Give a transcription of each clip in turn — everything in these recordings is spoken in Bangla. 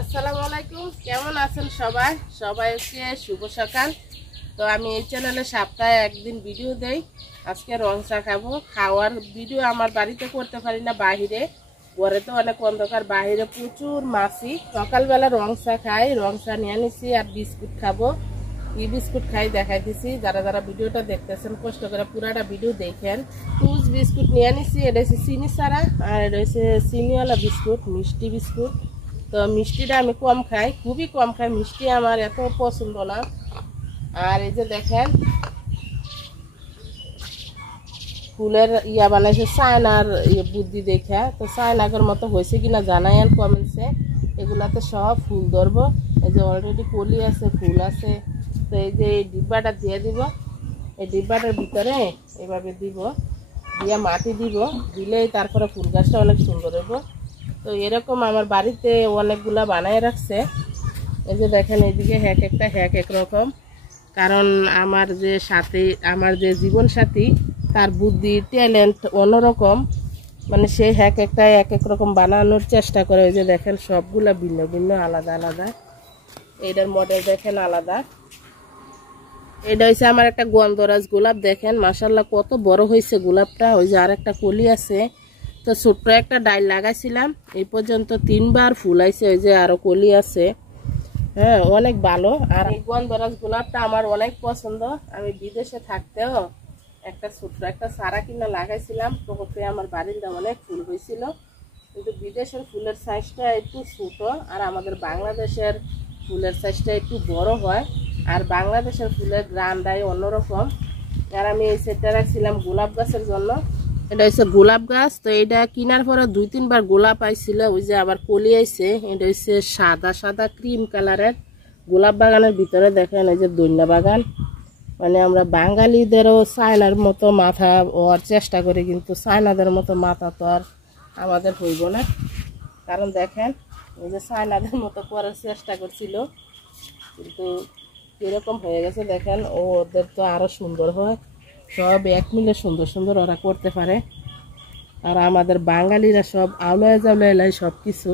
আসসালামু আলাইকুম, কেমন আছেন সবাই? সবাইকে শুভ সকাল। তো আমি এই চ্যানেলে সপ্তাহে একদিন ভিডিও দেই। আজকে রং চা খাবো। খাওয়ার ভিডিও আমার বাড়িতে করতে পারি না, বাহিরে। ঘরে তো অনেক অন্ধকার, বাহিরে প্রচুর মাছি। সকালবেলা রং চা খাই, রং চা নিয়ে নিছি আর বিস্কুট খাবো। কি বিস্কুট খাই দেখাইতেছি। যারা যারা ভিডিওটা দেখতেছেন কষ্ট করে পুরাটা ভিডিও দেখেন। টুজ বিস্কুট নিয়ে নিছি, এটা হচ্ছে চিনি ছাড়া, আর এটা হচ্ছে চিনিওয়ালা বিস্কুট, মিষ্টি বিস্কুট। তো মিষ্টিটা আমি কম খাই, খুবই কম খাই, মিষ্টি আমার এত পছন্দ না। আর এই যে দেখেন ফুলের ইয়া বানাইছে চায়নার বুদ্ধি দেখা। তো চায়নাগের মতো হয়েছে কিনা জানাইন কমেন্টসে। এগুলাতে সব ফুল ধরবো। এই যে অলরেডি কলি আছে, ফুল আছে। তো এই যে এই ডিব্বাটা দিয়ে দিব, এই ডিব্বাটার ভিতরে এভাবে দিব, দিয়ে মাটি দিব, দিলেই তারপরে ফুল গাছটা অনেক সুন্দর হইব। তো এরকম আমার বাড়িতে অনেকগুলা বানায় রাখছে। এই যে দেখেন এইদিকে হ্যাক একটা হ্যাক একরকম, কারণ আমার যে সাথী, আমার যে জীবন সাথী, তার বুদ্ধি ট্যালেন্ট অন্যরকম। মানে সে হ্যাক একটা এক এক রকম বানানোর চেষ্টা করে। ওই যে দেখেন সবগুলা ভিন্ন ভিন্ন, আলাদা আলাদা। এইটার মডেল দেখেন আলাদা। এটা হচ্ছে আমার একটা গন্ধরাজ গোলাপ, দেখেন মাশাআল্লাহ কত বড় হয়েছে গোলাপটা। ওই যে আর একটা কলি আছে। তো ছোট্ট একটা ডাল লাগাইছিলাম, এই পর্যন্ত 3বার ফুল আইছে। ওই যে আরো কলি আছে। হ্যাঁ, অনেক ভালো। আর এই গন্ধরাজ গোলাপটা আমার অনেক পছন্দ। আমি বিদেশে থাকতেও একটা ছোট্ট একটা চারা কিনা লাগাইছিলাম, তখন আমার বাড়িটা অনেক ফুল হয়েছিল। কিন্তু বিদেশের ফুলের সাইজটা একটু ছোট, আর আমাদের বাংলাদেশের ফুলের সাইজটা একটু বড় হয়। আর বাংলাদেশের ফুলের গ্রানটাই অন্যরকম। আর আমি এই সেটটা রাখছিলাম গোলাপ গাছের জন্য। এটা হচ্ছে গোলাপ গাছ। তো এটা কেনার পরে 2-3বার গোলাপ আইছিল। ওই যে আবার কলি আইছে। এটা হচ্ছে সাদা সাদা ক্রিম কালারের গোলাপ। বাগানের ভিতরে দেখেন এই যে দৈন্য বাগান। মানে আমরা বাঙালিদেরও চায়নার মতো মাথা হওয়ার চেষ্টা করি, কিন্তু চায়নাদের মতো মাথা তো আর আমাদের হইব না। কারণ দেখেন এই যে চায়নাদের মতো করার চেষ্টা করছিল, কিন্তু এরকম হয়ে গেছে। দেখেন ওদের তো আরো সুন্দর হয়, সব এক মিলে সুন্দর সুন্দর ওরা করতে পারে। আর আমাদের বাঙালিরা সব আউলায় জাউলায় সব কিছু।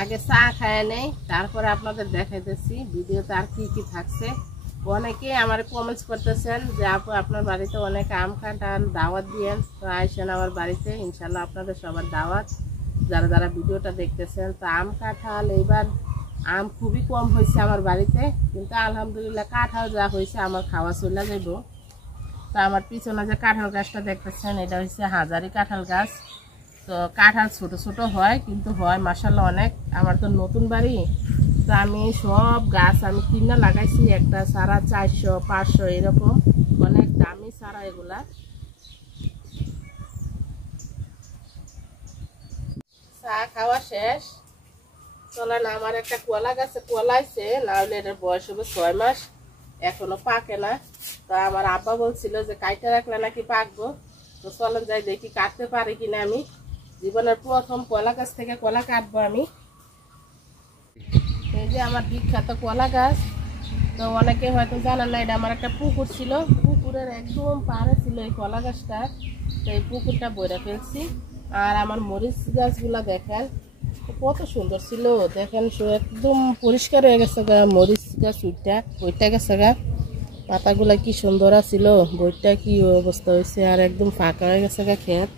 আগে চা খায় নেই, তারপরে আপনাদের দেখাইতেছি ভিডিওতে আর কি কি থাকছে। অনেকে আমার কমেন্টস করতেছেন যে আপু আপনার বাড়িতে অনেক আম কাঁঠাল দাওয়াত দিয়েন। তো আইসেন আমার বাড়িতে, ইনশাল্লাহ আপনাদের সবার দাওয়াত, যারা যারা ভিডিওটা দেখতেছেন। তো আম কাঁঠাল এইবার আম খুবই কম হয়েছে আমার বাড়িতে, কিন্তু আলহামদুলিল্লাহ কাঁঠাল যা হয়েছে আমার খাওয়া চলে যাইব। তো আমার পিছনে যে কাঁঠাল গাছটা দেখতেছেন, এটা হচ্ছে হাজারি কাঁঠাল গাছ। তো কাঁঠাল ছোট ছোট হয়, কিন্তু হয় মাশাআল্লাহ অনেক। আমার তো নতুন বাড়ি, তো আমি সব গাছ আমি কিনে লাগাইছি। একটা চারা 400-500 এরকম, অনেক দামি চারা এগুলা। চা খাওয়া শেষ, চলেন আমার একটা কলা গাছে কলাইছে, না হলে এটার বয়স হবে 6 মাস, এখনো পাকে না। তো আমার আব্বা বলছিল যে কাইটা রাখলে নাকি পাকবো। তো চলেন যাই দেখি কাটতে পারি কিনা। আমি জীবনের প্রথম কলা গাছ থেকে কলা কাটবো আমি। এই যে আমার বিখ্যাত কলা গাছ। তো অনেকে হয়তো জানেন না, এটা আমার একটা পুকুর ছিল, পুকুরের একদম পাড়ে ছিল এই কলা গাছটা। তো এই পুকুরটা বইরা ফেলছি। আর আমার মরিচ গাছগুলা দেখেন কত সুন্দর ছিল, দেখেন একদম পরিষ্কার হয়ে গেছে গা। মরিচ গাছ ওইটা গেছে গা, পাতাগুলা কি সুন্দর আছিল, বইটা কি অবস্থা হয়েছে। আর একদম ফাঁকা হয়ে গেছে গা ক্ষেত।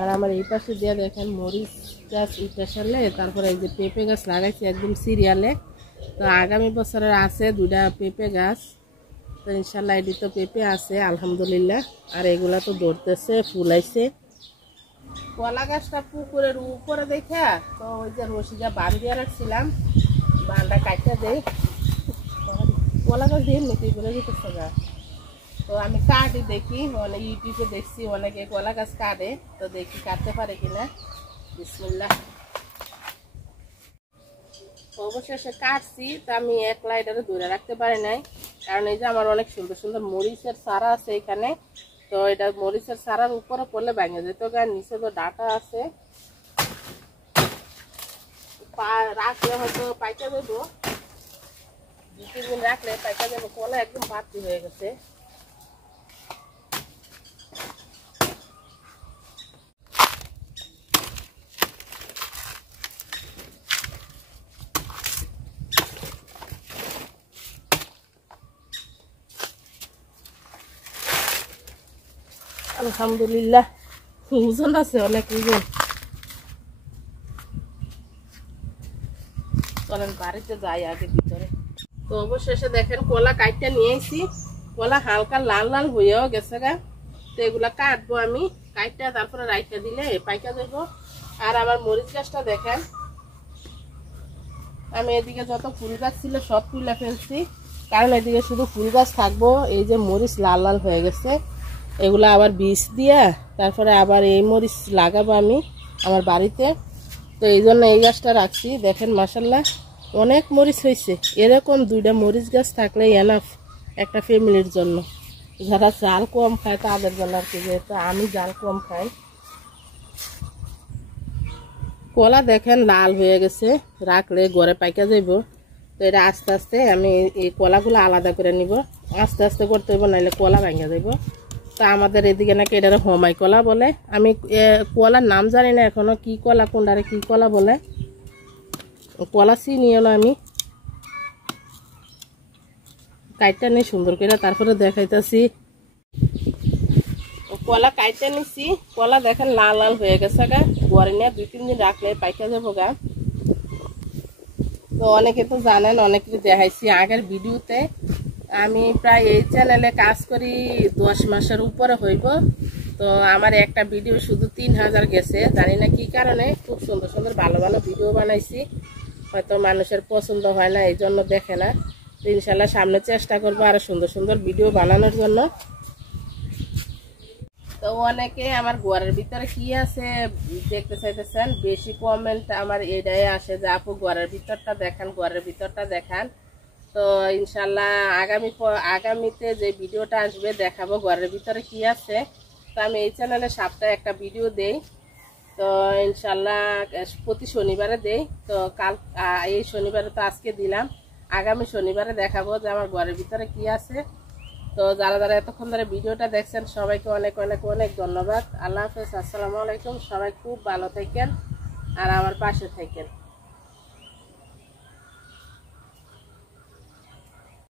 আর আমার এই পাশে দিয়ে দেখেন মরিচ গাছ উঠে সারলে, তারপরে এই যে পেঁপে গাছ লাগাইছি একদম সিরিয়ালে। তো আগামী বছরের আছে 2টা পেঁপে গাছ। তো ইনশাল্লাহ এটি তো পেঁপে আছে আলহামদুলিল্লাহ। আর এগুলা তো ধরতেছে, ফুলাইছে। কলা গাছটা পুকুরের উপরে দেখা, তো ওই যে রশিদা বান দিয়ে রাখছিলাম, বানটা কাটতে দেয়। কলা গাছ দিয়ে মেতে করে দিতেছে গা। তো আমি কাটি দেখি, অনেক ইউটিউবে দেখছি অনেকে কলা গাছ কাটে। তো দেখি কাটতে পারে কিনা। বিসমিল্লাহ। অবশেষে কাটছি। তো আমি একলা এটারে ধরে রাখতে পারি নাই, কারণ এই যে আমার অনেক সুন্দর সুন্দর মরিচের চারা আছে এখানে। তো এটা মরিচের চারার উপরে পড়লে ভেঙে যেত, কারণ নিচে তো ডাটা আছে, রাখলে হয়তো পাইকা দেবো। 2-3 দিন রাখলে পাইকা দেবো। কলা একদম বাড়তি হয়ে গেছে। আলহামদুলিল্লাহ ওজন আছে, অনেক ওজন। চলেন বাড়িতে যাই আগে ভিতরে। তো অবশেষে দেখেন কলা কাটটা নিয়ে এসেছি। কলা হালকা লাল লাল হয়েও গেছে গা। তো এগুলা কাটবো আমি, কাটটা তারপরে রাইখা দিলে পাইকা দেবো। আর আমার মরিচ গাছটা দেখেন, আমি এদিকে যত ফুল গাছ ছিল সব তুলে ফেলছি, কারণ এদিকে শুধু ফুল গাছ থাকবো। এই যে মরিচ লাল লাল হয়ে গেছে, এগুলা আবার বীজ দিয়া তারপরে আবার এই মরিচ লাগাবো আমি আমার বাড়িতে। তো এই জন্য এই গাছটা রাখছি। দেখেন মাশাল্লাহ অনেক মরিচ হয়েছে। এরকম 2টা মরিচ গাছ থাকলে এনাফ একটা ফ্যামিলির জন্য, যারা জাল কম খায় তাদের জন্য আর কি, যেহেতু আমি জাল কম খাই। কলা দেখেন লাল হয়ে গেছে, রাখলে ঘরে পাইকা যাইব। তো এটা আস্তে আস্তে আমি এই কলাগুলো আলাদা করে নিব, আস্তে আস্তে করতে হইব, নাহলে কলা ভাঙা যাইব। তো আমাদের এদিকে নাকি এটা হমাই কলা বলে। আমি কলার নাম জানি না এখনো, কি কলা কোনটারে কি কলা বলে, কলা চিনিও না আমি। কাইটটা নিয়ে সুন্দর করে তারপরে দেখাইতেছি। কলা কাইটটা নিছি, কলা দেখেন লাল লাল হয়ে গেছে গা। ঘরে নিয়ে 2-3 দিন রাখলে পাইকা যাবো গা। তো অনেকে তো জানেন, অনেকে দেখাইছি আগের ভিডিওতে। আমি প্রায় এই চ্যানেলে কাজ করি 10 মাসের উপরে হইব। তো আমার একটা ভিডিও শুধু 3000 গেছে, জানি না কি কারণে। খুব সুন্দর সুন্দর ভালো ভালো ভিডিও বানাইছি, হয়তো মানুষের পছন্দ হয় না, এই জন্য দেখে না। তো ইনশাল্লাহ সামনে চেষ্টা করবো আরো সুন্দর সুন্দর ভিডিও বানানোর জন্য। তো অনেকে আমার ঘরের ভিতরে কি আছে দেখতে চাইতেছেন, বেশি কমেন্ট আমার এটাই আসে যে আপু ঘরের ভিতরটা দেখান, ঘরের ভিতরটা দেখান। তো ইনশাল্লাহ আগামীতে যে ভিডিওটা আসবে দেখাবো ঘরের ভিতরে কি আছে। তো আমি এই চ্যানেলে সপ্তাহে একটা ভিডিও দেই। তো ইনশাল্লাহ প্রতি শনিবারে দেই। তো এই শনিবারে তো আজকে দিলাম, আগামী শনিবারে দেখাবো যে আমার ঘরের ভিতরে কি আছে। তো যারা যারা এতক্ষণ ধরে ভিডিওটা দেখছেন সবাইকে অনেক অনেক অনেক ধন্যবাদ। আল্লাহ হাফেজ, আসসালামু আলাইকুম। সবাই খুব ভালো থাকেন আর আমার পাশে থাকেন।